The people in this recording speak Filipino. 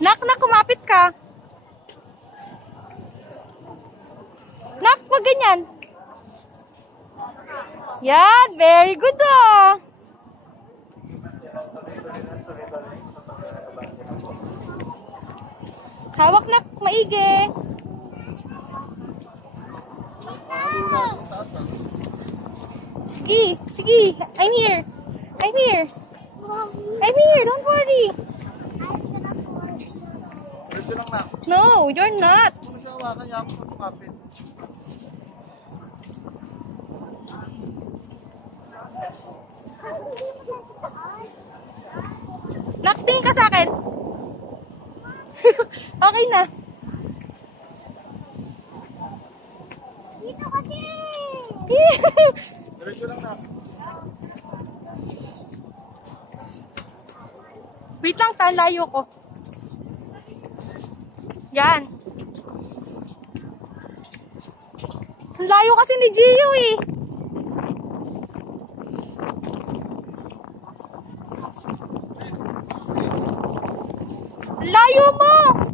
Nak, kumapit ka. Nak, wag ganyan. Yan, very good ah. Hawak nak, maigi. Sige, sige. I'm here. I'm here. I'm here, don't worry. No, you're not. Nakting ka sa akin. Okay na. Dito kasi. Diretso lang na. Wait lang, layo ko. Yan. Ang layo kasi ni Gio eh. Layo mo!